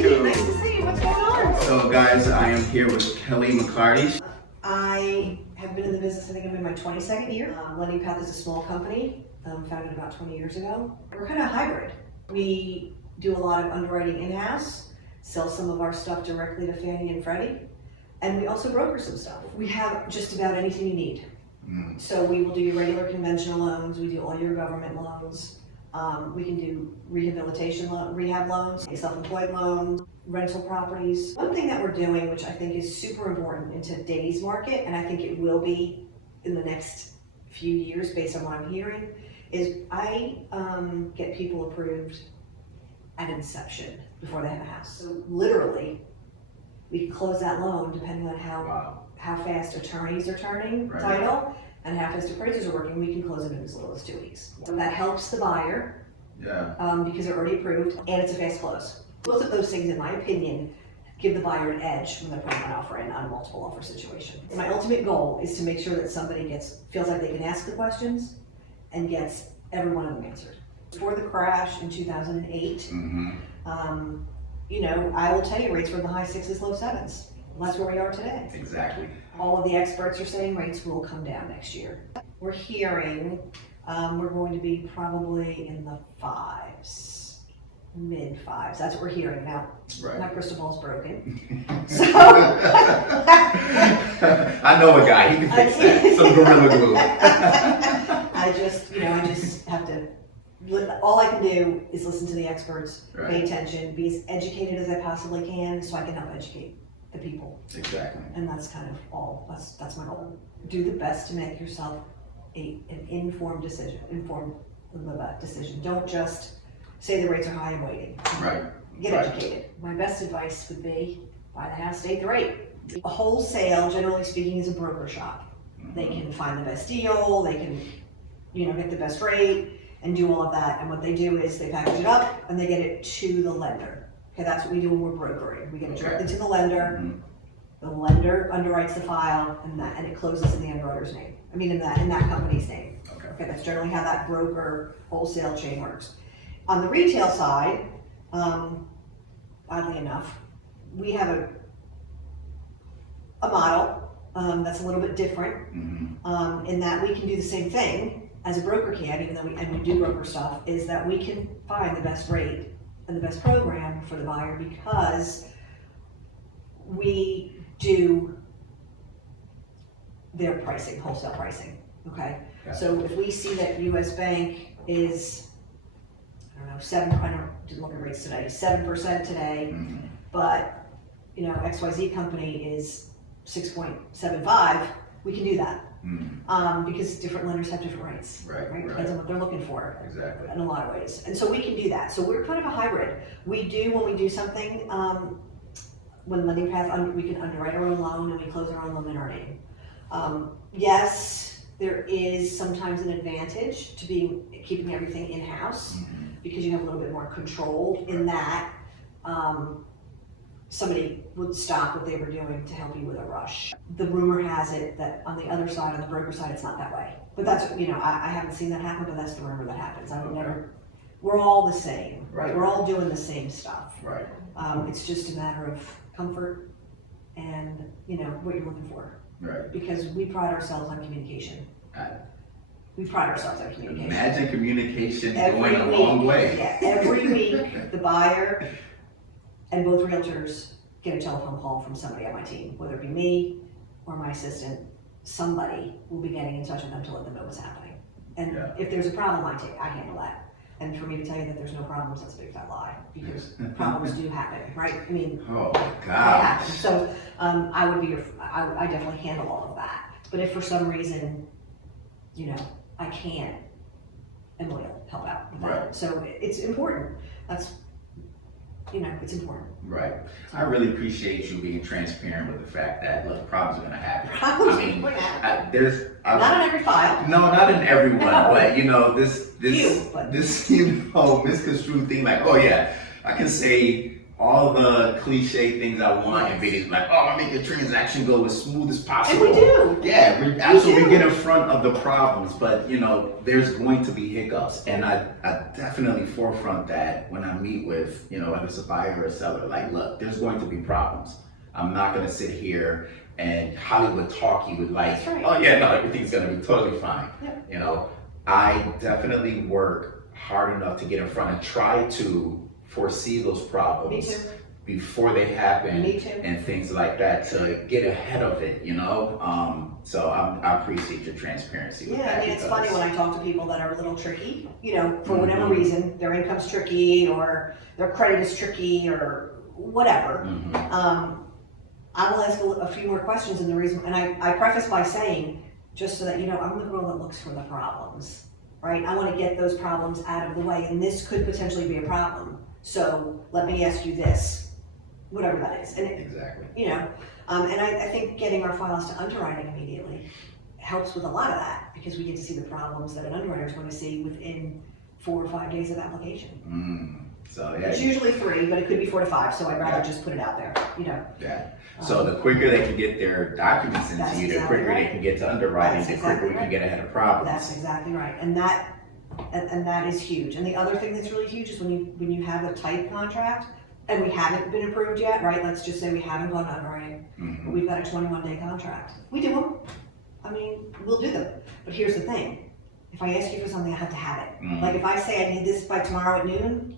you. Nice to see you. What's going on? So guys, I am here with Keli McClarty. I have been in the business, I think I'm in my 22nd year. Lending Path is a small company, founded about 20 years ago. We're kind of hybrid. We do a lot of underwriting in-house, sell some of our stuff directly to Fannie and Freddie, and we also broker some stuff. We have just about anything you need. So we will do your regular conventional loans, we do all your government loans, we can do rehab loans, self-employed loans, rental properties. One thing that we're doing, which I think is super important in today's market, and I think it will be in the next few years based on what I'm hearing, is I get people approved at inception before they have a house. So literally, we can close that loan depending on how fast attorneys are turning title and how fast appraisers are working. We can close it in as little as 2 weeks. So that helps the buyer because they're already approved and it's a fast close. Both of those things, in my opinion, give the buyer an edge when they're putting an offer in on a multiple offer situation. My ultimate goal is to make sure that somebody feels like they can ask the questions and gets every one of them answered. Before the crash in 2008, I will tell you rates were in the high 6s, low 7s. Well, that's where we are today. Exactly. All of the experts are saying rates will come down next year. We're hearing we're going to be probably in the 5s, mid 5s. That's what we're hearing now. My crystal ball's broken. So I know a guy, he can fix that. Some gorilla glue. I just have to. All I can do is listen to the experts, pay attention, be as educated as I possibly can, so I can help educate the people. Exactly. And that's kind of all. That's my goal. Do the best to make yourself an informed decision. Don't just say the rates are high and waiting. Get educated. My best advice would be buy the house, state the rate. A wholesale, generally speaking, is a broker shop. They can find the best deal. They can, get the best rate and do all of that. And what they do is they package it up and they get it to the lender. Okay, that's what we do when we're brokering. We get it directly to the lender. The lender underwrites the file and it closes in the underwriter's name. I mean, in that company's name. Okay, that's generally how that broker wholesale chain works. On the retail side, oddly enough, we have a model that's a little bit different in that we can do the same thing as a broker can, even though we do broker stuff, is that we can find the best rate and the best program for the buyer because we do their pricing, wholesale pricing, okay? So if we see that US Bank is, I didn't look at rates today, 7% today, but, XYZ company is 6.75, we can do that. Because different lenders have different rates, right? Depends on what they're looking for. Exactly. In a lot of ways. And so we can do that. So we're kind of a hybrid. When we do something, when Lending Path, we can underwrite our own loan and we close our own loan in our name. Yes, there is sometimes an advantage to keeping everything in-house because you have a little bit more control in that. Somebody would stop what they were doing to help you with a rush. The rumor has it that on the other side, on the broker side, it's not that way. But that's, I haven't seen that happen, but that's the rumor that happens. I would never, we're all the same, right? We're all doing the same stuff. Right. It's just a matter of comfort and, what you're looking for. Right. Because we pride ourselves on communication. Imagine communication going a long way. Yeah, every week, the buyer and both realtors get a telephone call from somebody on my team, whether it be me or my assistant. Somebody will be getting in touch with them to let them know what's happening. And if there's a problem, I handle that. And for me to tell you that there's no problems, that's a big fat lie, because problems do happen, right? I mean, oh my God. So I definitely handle all of that. But if for some reason, I can't, Emily will help out with that. So it's important. That's, it's important. Right. I really appreciate you being transparent with the fact that, look, problems are going to happen. Not on every file. No, not in every one, but this misconstrued thing, like, oh yeah, I can say all the cliche things I want in videos, like, oh, I make the transaction go as smooth as possible. And we do. Yeah, we get in front of the problems, but you know, there's going to be hiccups, and I definitely forefront that when I meet with, you know, whether it's a buyer or a seller. Like, look, there's going to be problems. I'm not going to sit here and Hollywood talk you with like, oh yeah, no, everything's going to be totally fine. Yep. You know, I definitely work hard enough to get in front and try to foresee those problems before they happen and things like that, to get ahead of it, you know. So I appreciate your transparency with that. I mean, it's funny when I talk to people that are a little tricky, you know, for whatever reason, their income's tricky or their credit is tricky or whatever. I will ask a few more questions, and the reason, and I preface by saying, just so that you know, I'm the girl that looks for the problems, right? I want to get those problems out of the way, and this could potentially be a problem. So let me ask you this, whatever that is. And exactly. You know, and I think getting our files to underwriting immediately helps with a lot of that, because we get to see the problems that an underwriter is going to see within 4 or 5 days of application. So yeah, it's usually 3, but it could be 4 to 5. So I'd rather just put it out there, you know. Yeah. So the quicker they can get their documents into you, the quicker they can get to underwriting, the quicker we can get ahead of problems. That's exactly right, and that is huge. And the other thing that's really huge is when you have a tight contract and we haven't been approved yet, right? Let's just say we haven't gone to underwriting, but we've got a 21-day contract. We do them. I mean, we'll do them. But here's the thing: if I ask you for something, I have to have it. Like if I say I need this by tomorrow at noon,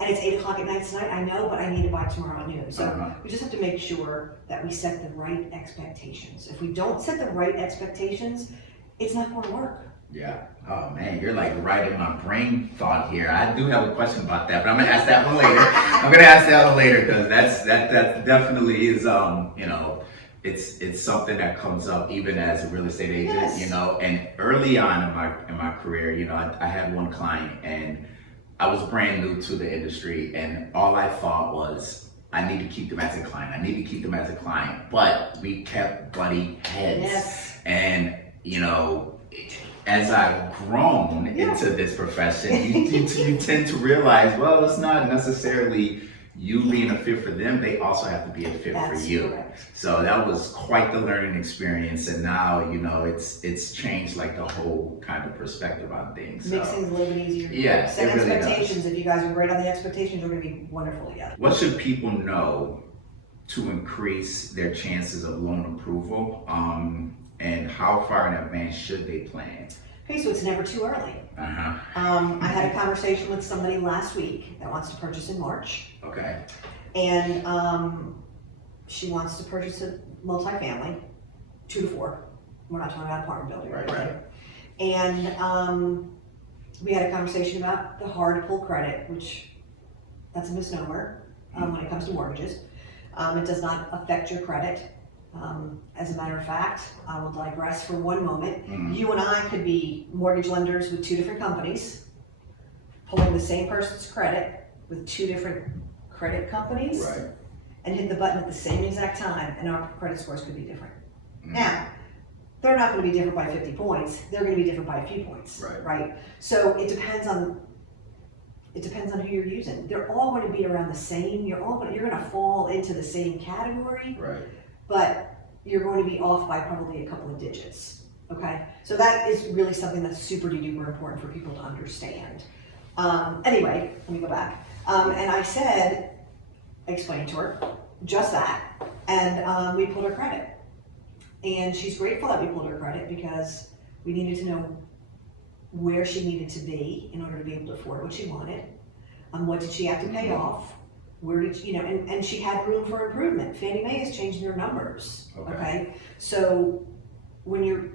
and it's 8 o'clock at night tonight, I know, but I need it by tomorrow at noon. So we just have to make sure that we set the right expectations. If we don't set the right expectations, it's not going to work. Yeah. Oh man, you're like right in my brain thought here. I do have a question about that, but I'm gonna ask that one later. Because that definitely is you know, it's something that comes up even as a real estate agent, you know. And early on in my career, you know, I had one client, and I was brand new to the industry, and all I thought was, I need to keep them as a client. But we kept butting heads. And, you know, as I've grown into this profession, you tend to realize, well, it's not necessarily you being a fit for them, they also have to be a fit for you. Correct. So that was quite the learning experience, and now, you know, it's changed like the whole kind of perspective on things. Makes things a little bit easier. Yeah, set it really expectations. does. If you guys are great on the expectations, we're going to be wonderful together. What should people know to increase their chances of loan approval, and how far in advance should they plan? Okay, so it's never too early. I had a conversation with somebody last week that wants to purchase in March. Okay. And she wants to purchase a multifamily, 2 to 4. We're not talking about apartment building. Right. And we had a conversation about the hard pull credit, which that's a misnomer when it comes to mortgages. It does not affect your credit. As a matter of fact, I will digress for one moment. You and I could be mortgage lenders with 2 different companies, pulling the same person's credit with 2 different credit companies, and hit the button at the same exact time, and our credit scores could be different. Now, they're not going to be different by 50 points. They're going to be different by a few points, right? So it depends on who you're using. They're all going to be around the same. You're going to fall into the same category. But you're going to be off by probably a couple of digits, okay? So that is really something that's super duper important for people to understand. Anyway, let me go back. And I explained to her just that, and we pulled her credit. And she's grateful that we pulled her credit, because we needed to know where she needed to be in order to be able to afford what she wanted. What did she have to pay off? Where did you know, and she had room for improvement. Fannie Mae is changing their numbers. Okay. So when your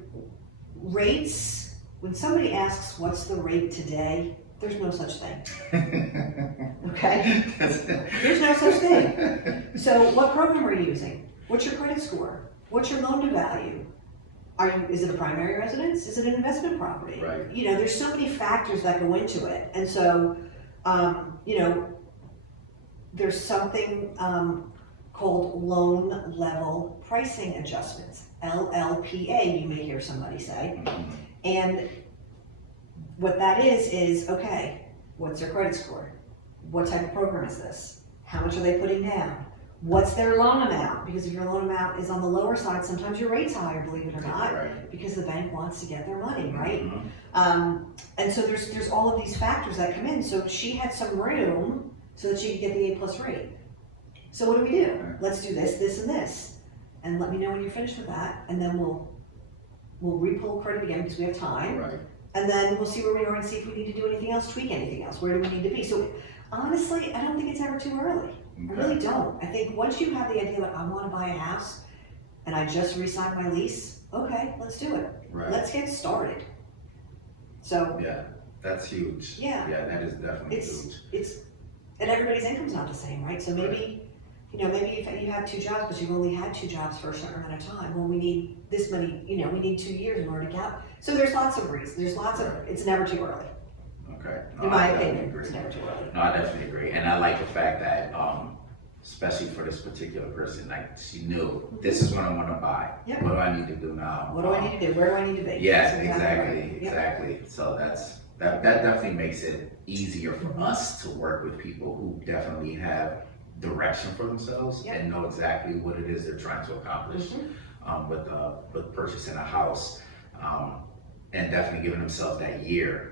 rates, when somebody asks what's the rate today, there's no such thing. Okay? There's no such thing. So what program are you using? What's your credit score? What's your loan to value? Is it a primary residence? Is it an investment property? You know, there's so many factors that go into it. And so, you know, there's something called loan level pricing adjustments, LLPA, you may hear somebody say. And what that is okay, what's their credit score? What type of program is this? How much are they putting down? What's their loan amount? Because if your loan amount is on the lower side, sometimes your rate's higher, believe it or not, Right. because the bank wants to get their money, right? Mm-hmm. And so there's all of these factors that come in. So she had some room so that she could get the A+ rate. So what do we do? Right. Let's do this, this, and this, and let me know when you're finished with that, and then we'll re-pull credit again because we have time, Right. and then we'll see where we are and see if we need to do anything else, tweak anything else. Where do we need to be? So honestly, I don't think it's ever too early. I really don't. I think once you have the idea that I want to buy a house and I just re-signed my lease, okay, let's do it. Right. Let's get started. So Yeah, that's huge. Yeah. Yeah, that is definitely huge. it's and everybody's income's not the same, right? So maybe, maybe if you have 2 jobs, but you've only had 2 jobs for a certain amount of time, well, we need this many, we need 2 years in order to count. So there's lots of reasons. There's lots of, it's never too early. Okay. In my opinion, it's never too early. No, I definitely agree. And I like the fact that, especially for this particular person, like she knew this is what I want to buy. Yep. What do I need to do now? What do I need to do? Where do I need to be? Yeah, That's exactly, right. Yep. exactly. So that definitely makes it easier for us to work with people who definitely have direction for themselves Yep. and know exactly what it is they're trying to accomplish with purchasing a house, and definitely giving themselves that year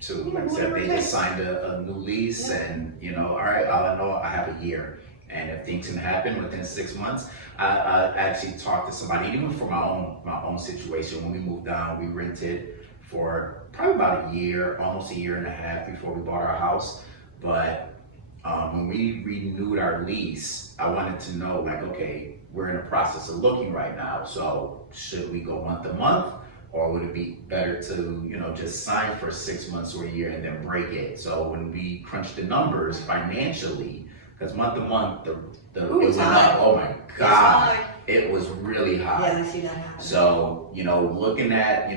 to, like I said, they just signed a new lease, and all right, all I know, I have a year. And if things can happen within 6 months, I actually talked to somebody, even for my own situation. When we moved down, we rented for probably about a year, almost a year and a half before we bought our house. But when we renewed our lease, I wanted to know, like, okay, we're in the process of looking right now. So should we go month to month, or would it be better to, just sign for 6 months or a year and then break it? So when we crunched the numbers financially, because month to month, it went up. Oh my God, it was really high. Yeah, I see that happen. So, looking at,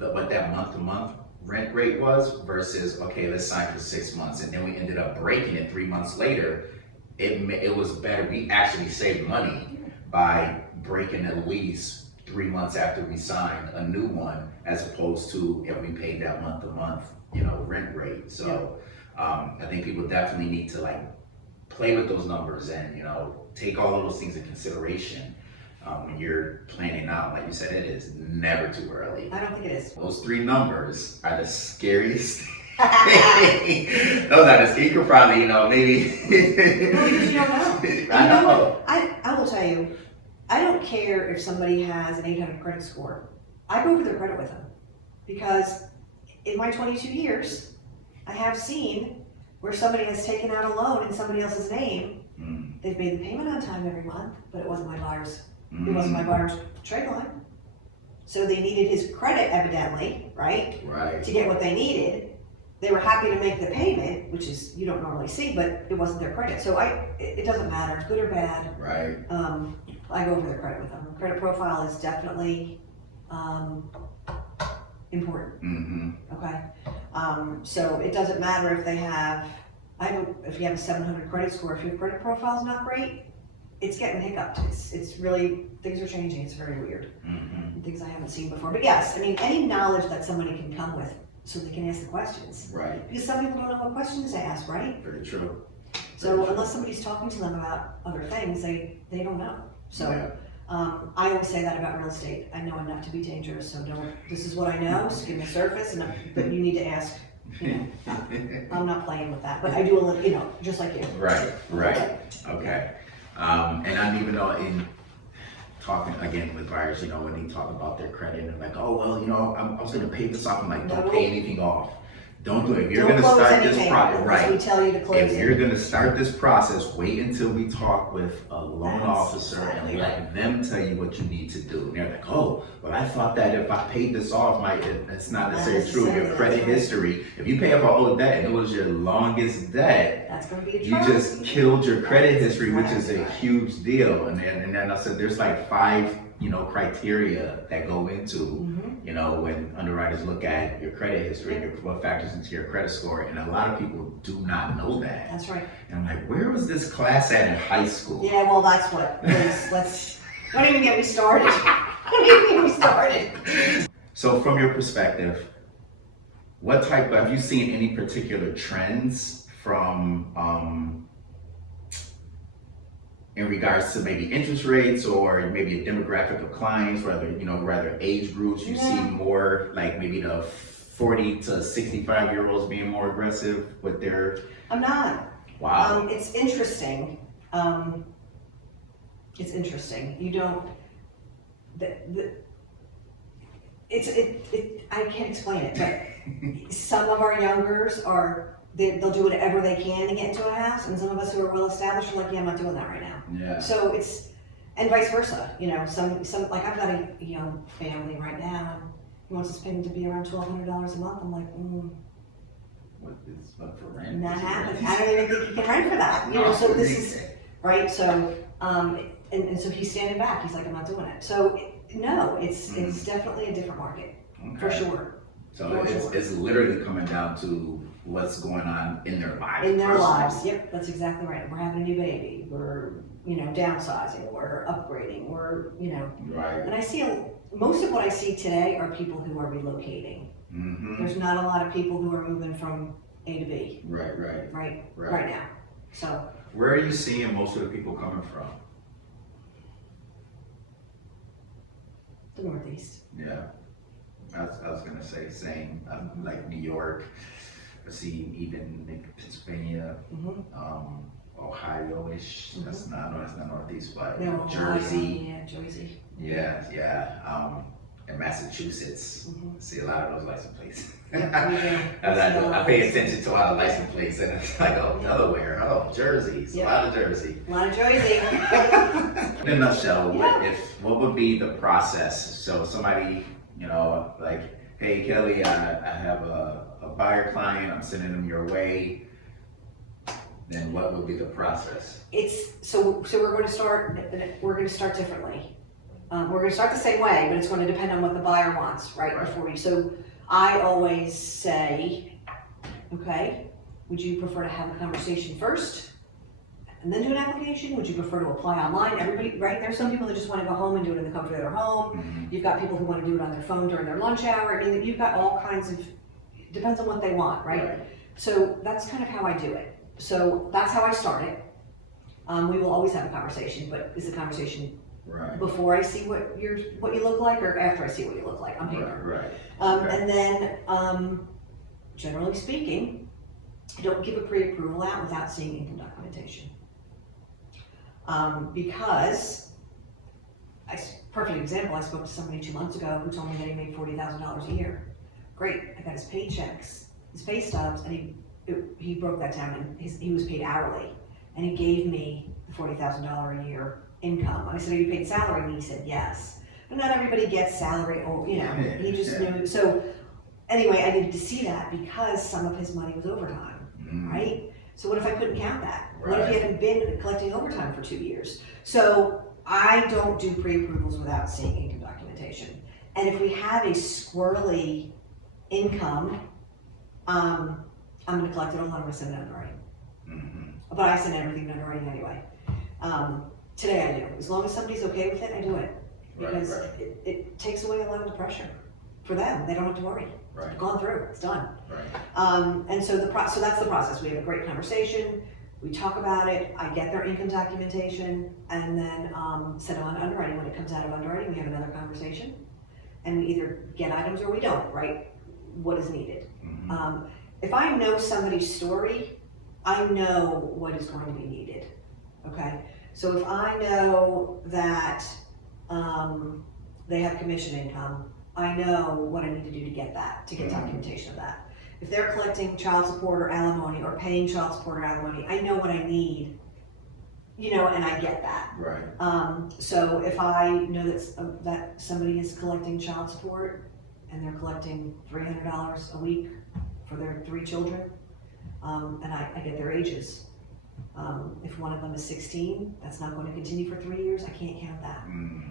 what that month to month rent rate was versus, okay, let's sign for 6 months. And then we ended up breaking it 3 months later. It was better. We actually saved money by breaking the lease 3 months after we signed a new one, as opposed to if we paid that month to month, rent rate. So, I think people definitely need to play with those numbers and, take all of those things in consideration when you're planning out. Like you said, it is never too early. I don't think it is. Those 3 numbers are the scariest thing. Those are the scariest. You could probably, maybe. No, because you don't know. I know. I will tell you, I don't care if somebody has an 800 credit score. I go over their credit with them, because in my 22 years, I have seen where somebody has taken out a loan in somebody else's name. They've made the payment on time every month, but it wasn't my buyer's. It wasn't my buyer's trade line. So they needed his credit, evidently, right? Right. To get what they needed. They were happy to make the payment, which is you don't normally see, but it wasn't their credit. So it doesn't matter, good or bad. Right. I go over their credit with them. Credit profile is definitely important. Mm-hmm. Okay. So it doesn't matter if they have. If you have a 700 credit score, if your credit profile is not great, it's getting hiccuped. It's really, things are changing. It's very weird. Mm-hmm. Things I haven't seen before. But yes, I mean, any knowledge that somebody can come with so they can ask the questions. Right. Because some people don't know what questions to ask, right? Very true. So unless somebody's talking to them about other things, they don't know. So I always say that about real estate. I know enough to be dangerous, so this is what I know, skim the surface, but you need to ask. I'm not playing with that, but I do a little, just like you. Right. Okay. And I don't even know, in talking again with buyers, when they talk about their credit and like, oh, well, I was going to pay this off. I'm like, don't pay anything off. Don't do it. If you're going to start this process, right? We tell you to close if you're going to start this process, wait until we talk with a loan officer and let them tell you what you need to do. And they're like, oh, well, I thought that if I paid this off, that's not necessarily true. Your credit history, if you pay off all of debt and it was your longest debt, that's going to be a you just killed your credit history, which is a huge deal. And then I said, there's like 5 criteria that go into, when underwriters look at your credit history, what factors into your credit score. And a lot of people do not know that. That's right. And I'm like, where was this class at in high school? Yeah, well, that's what, don't even get me started. Don't even get me started. So from your perspective, have you seen any particular trends from in regards to maybe interest rates or maybe a demographic of clients, rather age groups, you see more like maybe the 40 to 65-year-olds being more aggressive with their... I'm not. Wow. It's interesting. It's interesting. You don't, I can't explain it, but some of our youngers they'll do whatever they can to get into a house, and some of us who are well established are like, yeah, I'm not doing that right now. Yeah. So and vice versa. Some like I've got a young family right now, and he wants his payment to be around $1,200 a month. I'm like, What is up for rent? Not happening. I don't even think he can rent for that. So this is right. So and so he's standing back. He's like, I'm not doing it. So no, it's definitely a different market for sure. So it's literally coming down to what's going on in their lives. In their lives, yep, that's exactly right. We're having a new baby. We're downsizing. We're upgrading. We're Right. And I see most of what I see today are people who are relocating. Mm-hmm. There's not a lot of people who are moving from A to B. Right now. So where are you seeing most of the people coming from? the Northeast. Yeah. I was gonna say same. Like New York. I see even like Pennsylvania, Ohio-ish. That's not Northeast, but No, Jersey. Yeah, Jersey. Yeah. And Massachusetts. See a lot of those license plates. Yeah, I pay attention to a lot of license plates, and it's like, Delaware, Jersey, it's a lot of Jersey. A lot of Jersey. In a nutshell, what would be the process? So somebody, like, hey Kelly, I have a buyer client, I'm sending them your way. Then what would be the process? So we're going to start differently. We're going to start the same way, but it's going to depend on what the buyer wants, right? Before you. So I always say, okay, would you prefer to have a conversation first and then do an application? Would you prefer to apply online? Everybody, right? There's some people that just want to go home and do it in the comfort of their home. Mm-hmm. You've got people who want to do it on their phone during their lunch hour. I mean, you've got all kinds of, depends on what they want, right? So that's kind of how I do it. So that's how I start it. We will always have a conversation, but is the conversation before I see what you look like or after I see what you look like on paper? And then, generally speaking, I don't give a pre-approval out without seeing income documentation. Because, perfect example, I spoke to somebody 2 months ago who told me that he made $40,000 a year. Great, I got his paychecks, his pay stubs, and he broke that down, and he was paid hourly, and he gave me the $40,000 a year income. And I said, are you paid salary? And he said, yes. But not everybody gets salary, or, he just knew. So anyway, I needed to see that because some of his money was overtime, right? So what if I couldn't count that? What if he hadn't been collecting overtime for 2 years? So I don't do pre-approvals without seeing income documentation. And if we have a squirrely income, I'm gonna collect it all, I'm gonna send it underwriting. But I send everything to underwriting anyway. Today I do. As long as somebody's okay with it, I do it. Because it takes away a lot of the pressure for them. They don't have to worry. It's gone through, it's done. And so so that's the process. We have a great conversation, we talk about it, I get their income documentation, and then send them on underwriting. When it comes out of underwriting, we have another conversation, and we either get items or we don't, right? What is needed. If I know somebody's story, I know what is going to be needed, okay? So if I know that they have commission income, I know what I need to do to get that, to get documentation of that. If they're collecting child support or alimony or paying child support or alimony, I know what I need, and I get that. So if I know that somebody is collecting child support and they're collecting $300 a week for their 3 children, and I get their ages. If one of them is 16, that's not going to continue for 3 years, I can't count that.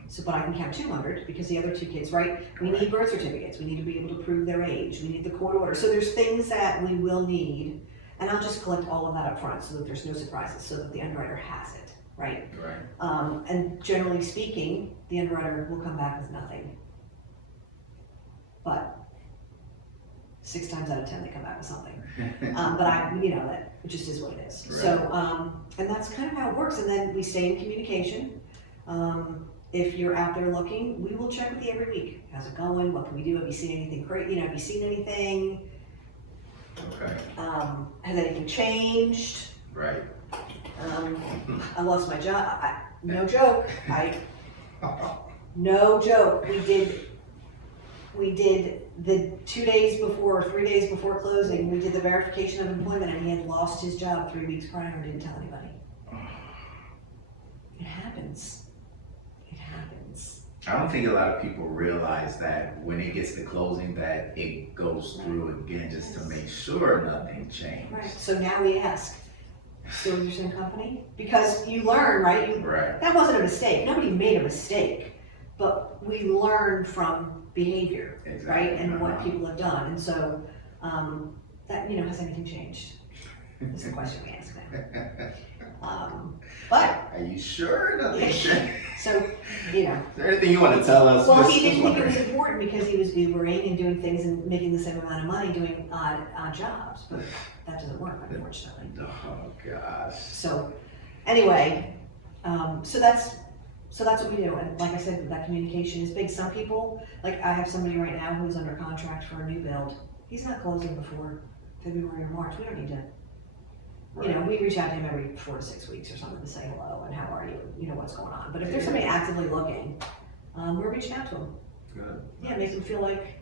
So, but I can count 200 because the other 2 kids, right? We need birth certificates, we need to be able to prove their age, we need the court order. So there's things that we will need, and I'll just collect all of that up front so that there's no surprises, so that the underwriter has it, right? And generally speaking, the underwriter will come back with nothing. But 6 times out of 10 they come back with something. But that it just is what it is. Right. So, and that's kind of how it works. And then we stay in communication. If you're out there looking, we will check with you every week. How's it going? What can we do? Have you seen anything crazy? Have you seen anything? Okay. Has anything changed? Right. I lost my job. No joke. No joke. We did the 2 days before or 3 days before closing, we did the verification of employment, and he had lost his job 3 weeks prior and didn't tell anybody. It happens. It happens. I don't think a lot of people realize that when it gets to closing, that it goes through again just to make sure nothing changed. Right. So now we ask, still with your same company? Because you learn, right? Right. That wasn't a mistake. Nobody made a mistake, but we learn from behavior, Exactly. right? And what people have done. And so, that, has anything changed? That's the question we ask now. But, Are you sure nothing changed? so, Is there anything you want to tell us? well, Just he didn't think it wondering. was important because he was Ubering and doing things and making the same amount of money doing odd jobs, but that doesn't work, unfortunately. Oh gosh. So, anyway, so that's what we do. And like I said, that communication is big. Some people, like I have somebody right now who's under contract for a new build. He's not closing before February or March. We don't need to, we reach out to him every 4 to 6 weeks or something to say hello and how are you, what's going on. But if there's somebody actively looking, we're reaching out to them. Good. Yeah, make them feel like,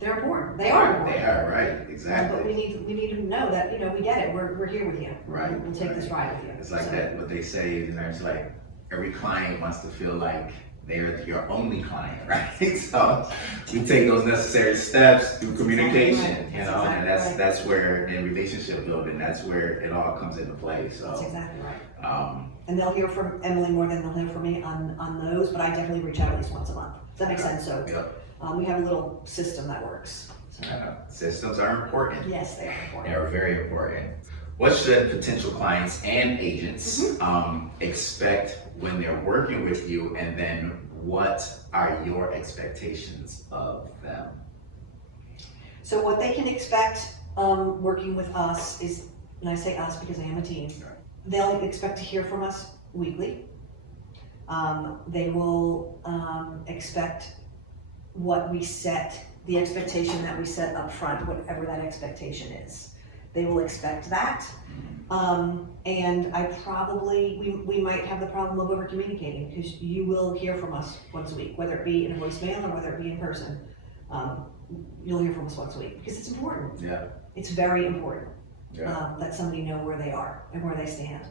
they're important. They are important. They are, right, exactly. But we need to know that, we get it. We're here with you. Right. We'll take this ride with you. It's like So- that, what they say, it's like every client wants to feel like they're your only client, right? So we take those necessary steps through communication, That's exactly and right. that's where in relationship building, that's where it all comes into play. So That's exactly right. um, And they'll hear from Emily more than they'll hear from me on those, but I definitely reach out at least once a month. Does that make sense? So yep. we have a little system that works. So, Systems are important. yes, they are They important. are very important. What should potential clients and agents expect when they're working with you, and then what are your expectations of them? So what they can expect working with us is, and I say us because I am a team, they'll expect to hear from us weekly. They will expect what we set, the expectation that we set up front, whatever that expectation is. They will expect that. And we might have the problem of over communicating, because you will hear from us once a week, whether it be in a voicemail or whether it be in person. You'll hear from us once a week because it's important. Yeah. It's very important Yeah. that somebody know where they are and where they stand.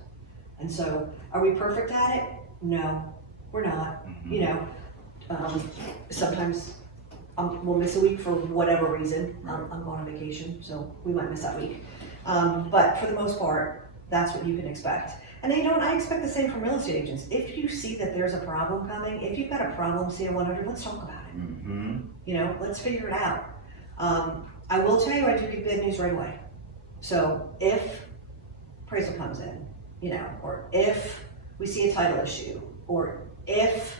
And so, are we perfect at it? No, we're not. Sometimes we'll miss a week for whatever reason. I'm going on vacation, so we might miss that week. But for the most part, that's what you can expect. And I expect the same from real estate agents. If you see that there's a problem coming, if you've got a problem, CL100, let's talk about it. Let's figure it out. I will tell you, I do get good news right away. So if appraisal comes in, or if we see a title issue, or if,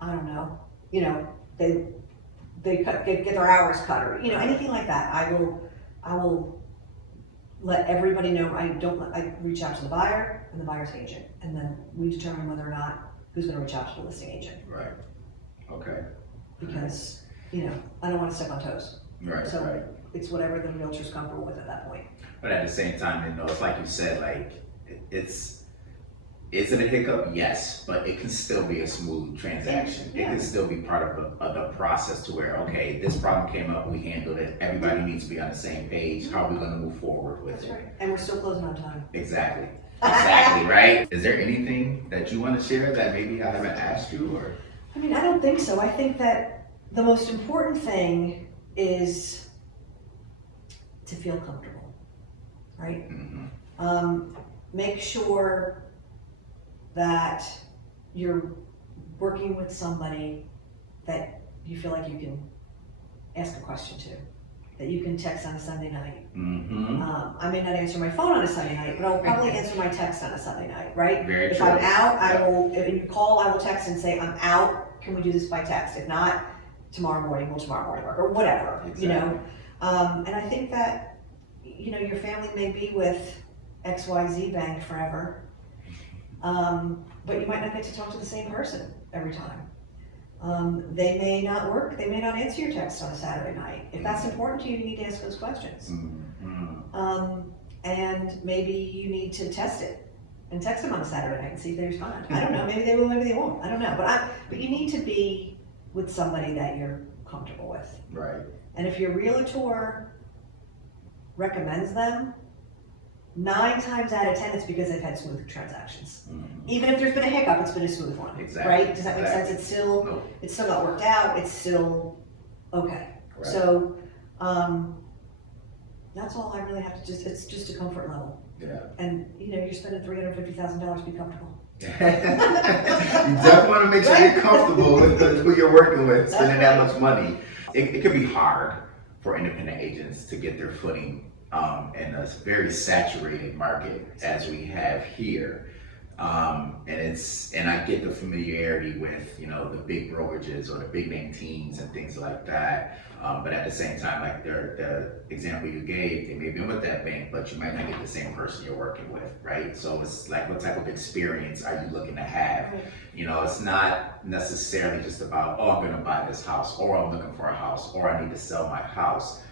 I don't know, they get their hours cut, or anything like that, I will let everybody know. I reach out to the buyer and the buyer's agent, and then we determine whether or not who's going to reach out to the listing agent. Right. Okay. Because I don't want to step on toes. Right. So right. it's whatever the realtor's comfortable with at that point. But at the same time, it's like you said, like is it a hiccup? Yes, but it can still be a smooth transaction. Yeah. It can still be part of the process to where, okay, this problem came up, we handled it. Everybody needs to be on the same page. How are we going to move forward with That's it? right. And we're still closing on time. Exactly. Exactly, right? Is there anything that you want to share that maybe I haven't asked you, or? I don't think so. I think that the most important thing is to feel comfortable, right? Make sure that you're working with somebody that you feel like you can ask a question to, that you can text on a Sunday night. I may not answer my phone on a Sunday night, but I'll probably answer my text on a Sunday night, right? Very If true. I'm out, if you call, I will text and say, I'm out, can we do this by text? If not, tomorrow morning work or whatever, Exactly. you know? And I think that, you know, your family may be with XYZ Bank forever, but you might not get to talk to the same person every time. They may not work, they may not answer your text on a Saturday night. If that's important to you, you need to ask those questions. And maybe you need to test it and text them on a Saturday night and see if they respond. I don't know, maybe they will, maybe they won't, I don't know. But you need to be with somebody that you're comfortable with. Right. And if your realtor recommends them, 9 times out of 10, it's because they've had smooth transactions. Even if there's been a hiccup, it's been a smooth one. Exactly. Right? Does that make sense? Nope. It's still not worked out. It's still okay. Right. So that's all I really have to it's just a comfort level. Yeah. And you know, you're spending $350,000, be comfortable. You definitely want to make sure you're comfortable with who you're working with, spending that much money. It can be hard for independent agents to get their footing in a very saturated market as we have here. And I get the familiarity with, you know, the big brokerages or the big name teams and things like that. But at the same time, like the example you gave, they may be with that bank, but you might not get the same person you're working with, right? So it's like, what type of experience are you looking to have? Right. You know, it's not necessarily just about, oh, I'm gonna buy this house, or I'm looking for a house, or I need to sell my house.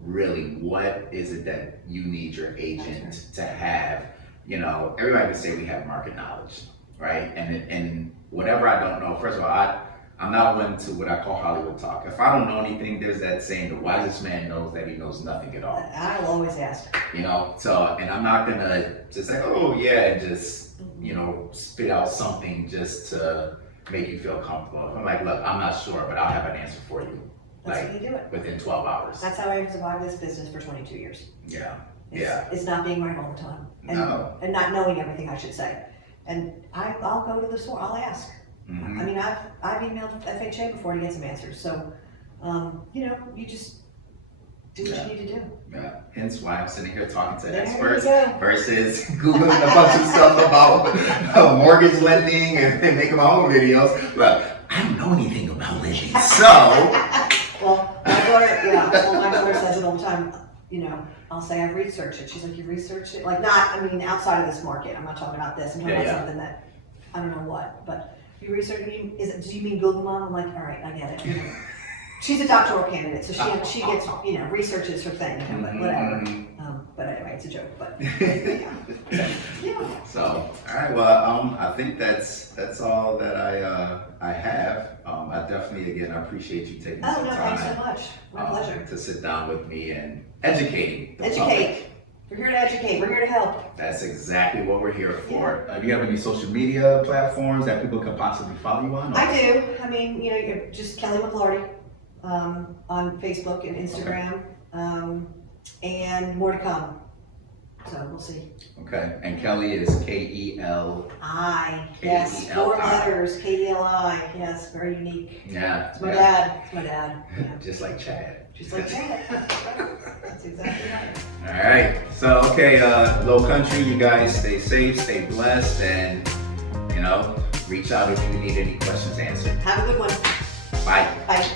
Really, what is it that you need your agent to have? You know, everybody can say we have market knowledge, right? And whatever I don't know, first of all, I'm not one to what I call Hollywood talk. If I don't know anything, there's that saying, the wisest man knows that he knows nothing at all. I'll always ask. You know, so, and I'm not gonna just say, oh yeah, and just, you know, spit out something just to make you feel comfortable. If I'm like, look, I'm not sure, but I'll have an answer for you. That's Like, how you do it. within 12 hours. That's how I survived this business for 22 years. Yeah. It's not being right all the time. And, No. and not knowing everything, I should say. And I'll go to the store, I'll ask. Mhm. I mean, I've emailed FHA before to get some answers. So, you know, you just do what you need to do. Yeah. Hence why I'm sitting here talking to There you experts go. versus Googling a bunch of stuff about mortgage lending and making my own videos. Look, I don't know anything about lending, so. Well, my daughter says it all the time. You know, I'll say I've researched it. She's like, you've researched it? Like, outside of this market. I'm not talking about this. I'm talking about something that, I don't know what, but you research, do you mean Google Mom? I'm like, all right, I get it. You know. She's a doctoral candidate, so she gets, you know, research is her thing, you know, but whatever. But anyway, it's a joke, but yeah. So, all right, well, I think that's all that I have. I definitely, again, I appreciate you taking some Thanks so time much. My pleasure. to sit down with me and educating the Educate. public. We're here to educate. We're here to help. That's exactly what we're here for. Do you have any social media platforms that people could possibly follow you on? I do. I mean, you know, you're just Keli McClarty on Facebook and Instagram, and more to come. So we'll see. Okay, and Keli is Keli. Yes, Keli. 4 letters, Keli. Yes, very unique. Yeah. It's my dad. It's my dad. Yeah. Just like Chad. Just like Chad. That's exactly right. All right. So, okay, Low Country, you guys stay safe, stay blessed, and, you know, reach out if you need any questions answered. Have a good one. Bye. Bye.